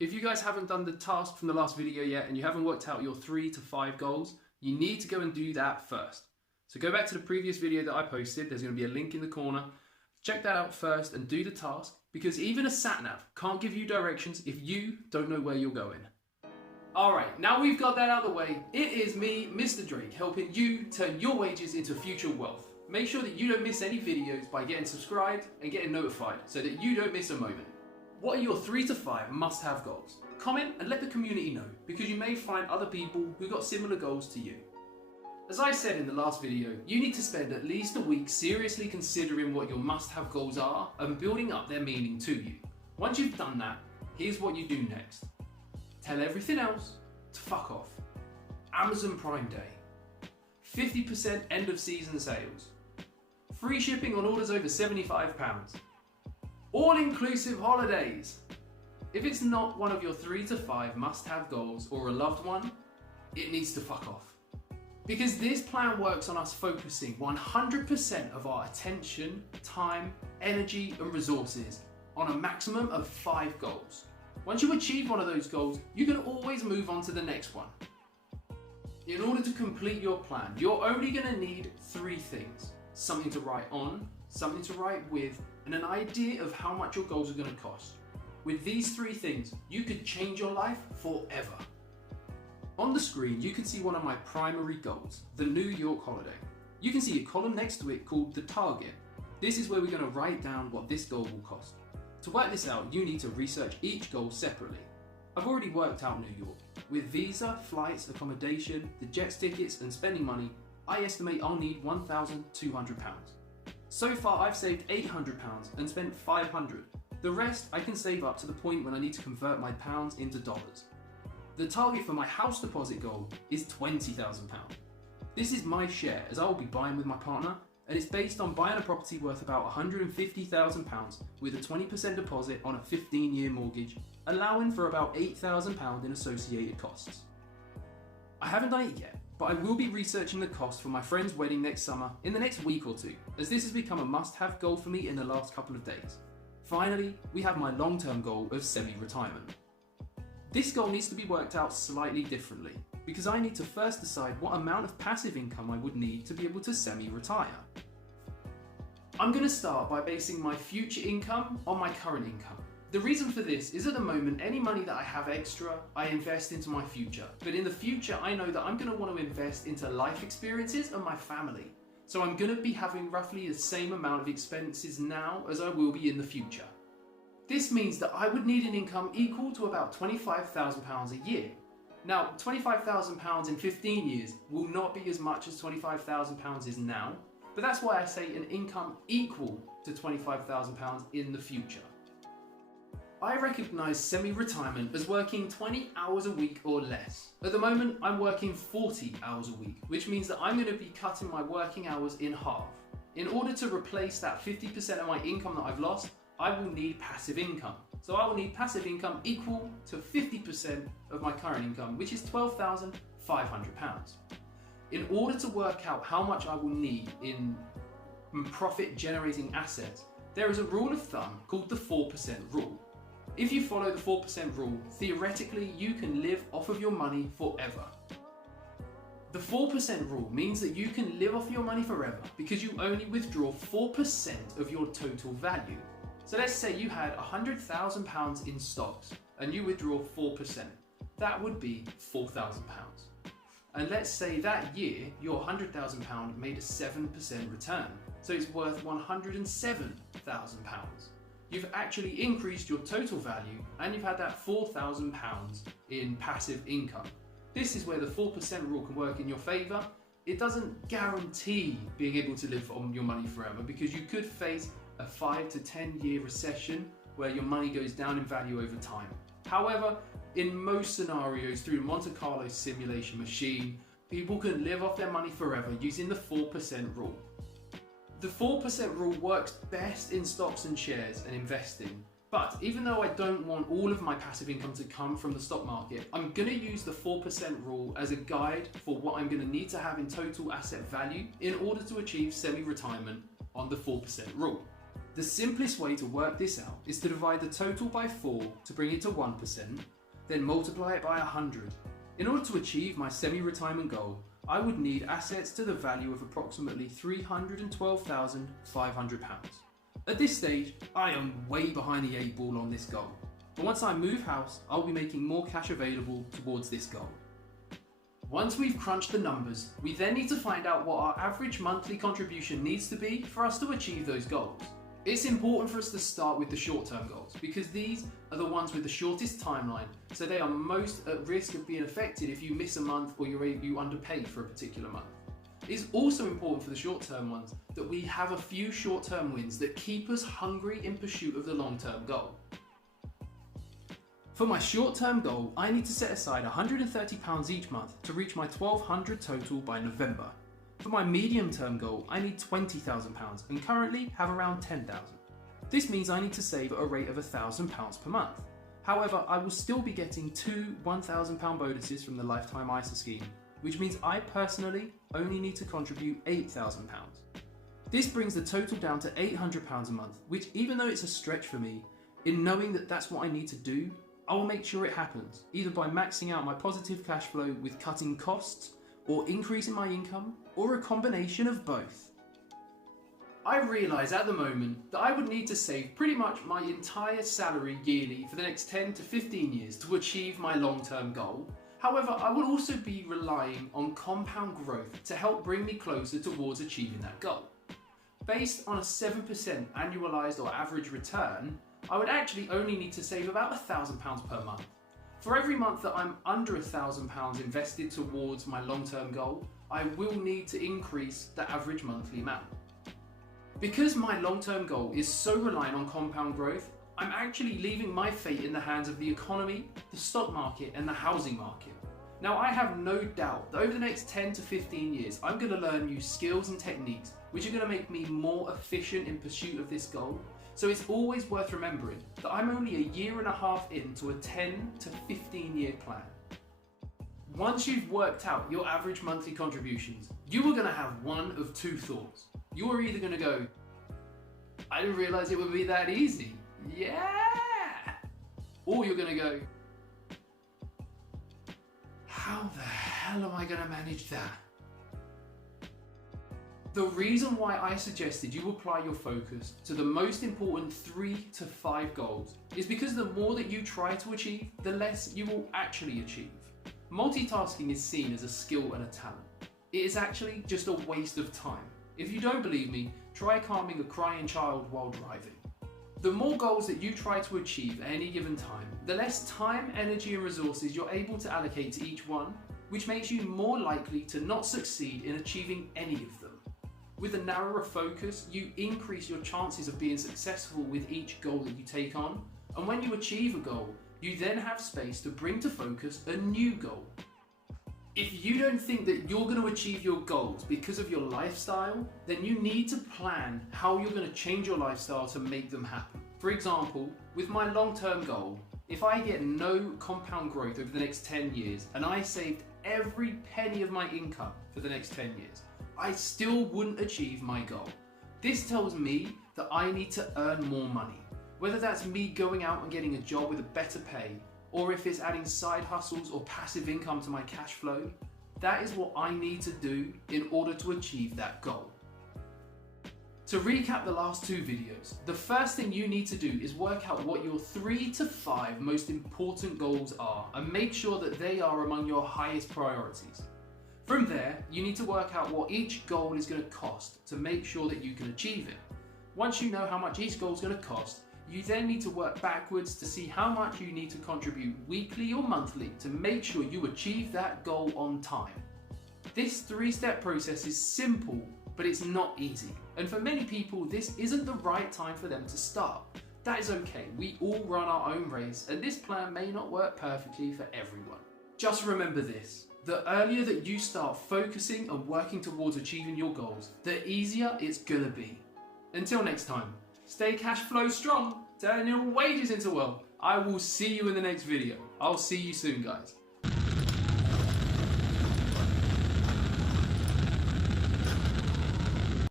If you guys haven't done the task from the last video yet and you haven't worked out your 3 to 5 goals, you need to go and do that first. So go back to the previous video that I posted. There's going to be a link in the corner. Check that out first and do the task, because even a sat-nav can't give you directions if you don't know where you're going. Alright, now we've got that out of the way, it is me, Mr. Drake, helping you turn your wages into future wealth. Make sure that you don't miss any videos by getting subscribed and getting notified so that you don't miss a moment. What are your 3 to 5 must-have goals? Comment and let the community know, because you may find other people who got similar goals to you. As I said in the last video, you need to spend at least a week seriously considering what your must-have goals are and building up their meaning to you. Once you've done that, here's what you do next. Tell everything else to fuck off. Amazon Prime Day. 50% end of season sales. Free shipping on orders over £75. All-inclusive holidays. If it's not one of your 3 to 5 must-have goals or a loved one, it needs to fuck off. Because this plan works on us focusing 100% of our attention, time, energy and resources on a maximum of 5 goals. Once you achieve one of those goals, you can always move on to the next one. In order to complete your plan, you're only going to need 3 things. Something to write on, something to write with, and an idea of how much your goals are going to cost. With these 3 things, you could change your life forever. On the screen, you can see one of my primary goals, the New York holiday. You can see a column next to it called the target. This is where we're going to write down what this goal will cost. To work this out, you need to research each goal separately. I've already worked out New York. With visa, flights, accommodation, the jets tickets and spending money, I estimate I'll need £1,200. So far I've saved £800 and spent £500. The rest I can save up to the point when I need to convert my pounds into dollars. The target for my house deposit goal is £20,000. This is my share, as I will be buying with my partner, and it's based on buying a property worth about £150,000 with a 20% deposit on a 15-year mortgage, allowing for about £8,000 in associated costs. I haven't done it yet, but I will be researching the cost for my friend's wedding next summer in the next week or 2, as this has become a must-have goal for me in the last couple of days. Finally, we have my long-term goal of semi-retirement. This goal needs to be worked out slightly differently, because I need to first decide what amount of passive income I would need to be able to semi-retire. I'm going to start by basing my future income on my current income. The reason for this is at the moment, any money that I have extra, I invest into my future. But in the future, I know that I'm going to want to invest into life experiences and my family. So I'm going to be having roughly the same amount of expenses now as I will be in the future. This means that I would need an income equal to about £25,000 a year. Now, £25,000 in 15 years will not be as much as £25,000 is now, but that's why I say an income equal to £25,000 in the future. I recognise semi-retirement as working 20 hours a week or less. At the moment, I'm working 40 hours a week, which means that I'm going to be cutting my working hours in half. In order to replace that 50% of my income that I've lost, I will need passive income. So I will need passive income equal to 50% of my current income, which is £12,500. In order to work out how much I will need in profit generating assets, there is a rule of thumb called the 4% rule. If you follow the 4% rule, theoretically you can live off of your money forever. The 4% rule means that you can live off your money forever because you only withdraw 4% of your total value. So let's say you had £100,000 in stocks and you withdraw 4%. That would be £4,000. And let's say that year your £100,000 made a 7% return. So it's worth £107,000. You've actually increased your total value and you've had that £4,000 in passive income. This is where the 4% rule can work in your favour. It doesn't guarantee being able to live on your money forever, because you could face a 5 to 10 year recession where your money goes down in value over time. However, in most scenarios through Monte Carlo simulation machine, people can live off their money forever using the 4% rule. The 4% rule works best in stocks and shares and investing, but even though I don't want all of my passive income to come from the stock market, I'm going to use the 4% rule as a guide for what I'm going to need to have in total asset value in order to achieve semi-retirement on the 4% rule. The simplest way to work this out is to divide the total by 4 to bring it to 1%, then multiply it by 100. In order to achieve my semi-retirement goal, I would need assets to the value of approximately £312,500. At this stage, I am way behind the 8 ball on this goal. But once I move house, I'll be making more cash available towards this goal. Once we've crunched the numbers, we then need to find out what our average monthly contribution needs to be for us to achieve those goals. It's important for us to start with the short-term goals because these are the ones with the shortest timeline, so they are most at risk of being affected if you miss a month or you underpay for a particular month. It's also important for the short-term ones that we have a few short-term wins that keep us hungry in pursuit of the long-term goal. For my short-term goal, I need to set aside £130 each month to reach my £1,200 total by November. For my medium-term goal, I need £20,000 and currently have around £10,000. This means I need to save at a rate of £1,000 per month. However, I will still be getting 2 £1,000 bonuses from the Lifetime ISA scheme, which means I personally only need to contribute £8,000. This brings the total down to £800 a month, which even though it's a stretch for me, in knowing that that's what I need to do, I will make sure it happens, either by maxing out my positive cash flow with cutting costs, or increasing my income, or a combination of both. I realise at the moment that I would need to save pretty much my entire salary yearly for the next 10 to 15 years to achieve my long-term goal. However, I will also be relying on compound growth to help bring me closer towards achieving that goal. Based on a 7% annualised or average return, I would actually only need to save about £1,000 per month. For every month that I'm under £1,000 invested towards my long-term goal, I will need to increase the average monthly amount. Because my long-term goal is so reliant on compound growth, I'm actually leaving my fate in the hands of the economy, the stock market and the housing market. Now I have no doubt that over the next 10 to 15 years, I'm going to learn new skills and techniques which are going to make me more efficient in pursuit of this goal. So it's always worth remembering that I'm only a year and a half into a 10 to 15 year plan. Once you've worked out your average monthly contributions, you are going to have one of two thoughts. You are either going to go, I didn't realise it would be that easy. Yeah! Or you're going to go, how the hell am I going to manage that? The reason why I suggested you apply your focus to the most important 3 to 5 goals is because the more that you try to achieve, the less you will actually achieve. Multitasking is seen as a skill and a talent. It is actually just a waste of time. If you don't believe me, try calming a crying child while driving. The more goals that you try to achieve at any given time, the less time, energy and resources you're able to allocate to each one, which makes you more likely to not succeed in achieving any of them. With a narrower focus, you increase your chances of being successful with each goal that you take on, and when you achieve a goal, you then have space to bring to focus a new goal. If you don't think that you're going to achieve your goals because of your lifestyle, then you need to plan how you're going to change your lifestyle to make them happen. For example, with my long-term goal, if I get no compound growth over the next 10 years and I saved every penny of my income for the next 10 years, I still wouldn't achieve my goal. This tells me that I need to earn more money. Whether that's me going out and getting a job with a better pay, or if it's adding side hustles or passive income to my cash flow, that is what I need to do in order to achieve that goal. To recap the last 2 videos, the first thing you need to do is work out what your 3 to 5 most important goals are and make sure that they are among your highest priorities. From there, you need to work out what each goal is going to cost to make sure that you can achieve it. Once you know how much each goal is going to cost, you then need to work backwards to see how much you need to contribute weekly or monthly to make sure you achieve that goal on time. This 3-step process is simple, but it's not easy. And for many people, this isn't the right time for them to start. That is okay, we all run our own race, and this plan may not work perfectly for everyone. Just remember this. The earlier that you start focusing and working towards achieving your goals, the easier it's gonna be. Until next time, stay cash flow strong, turn your wages into wealth. I will see you in the next video. I'll see you soon, guys.